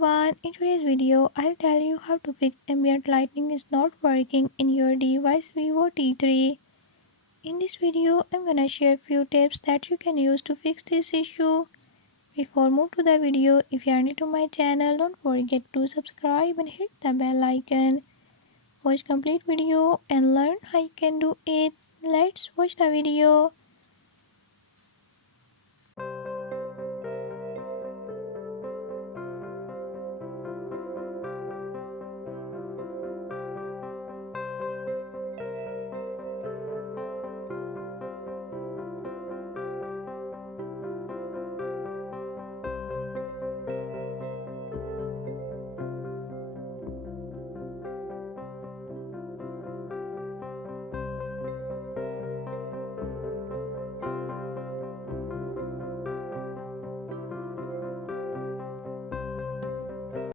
everyone, in today's video I'll tell you how to fix ambient lighting is not working in your device Vivo T3. In this video I'm gonna share few tips that you can use to fix this issue. Before move to the video, if you are new to my channel, don't forget to subscribe and hit the bell icon. Watch complete video and learn how you can do it. Let's watch the video.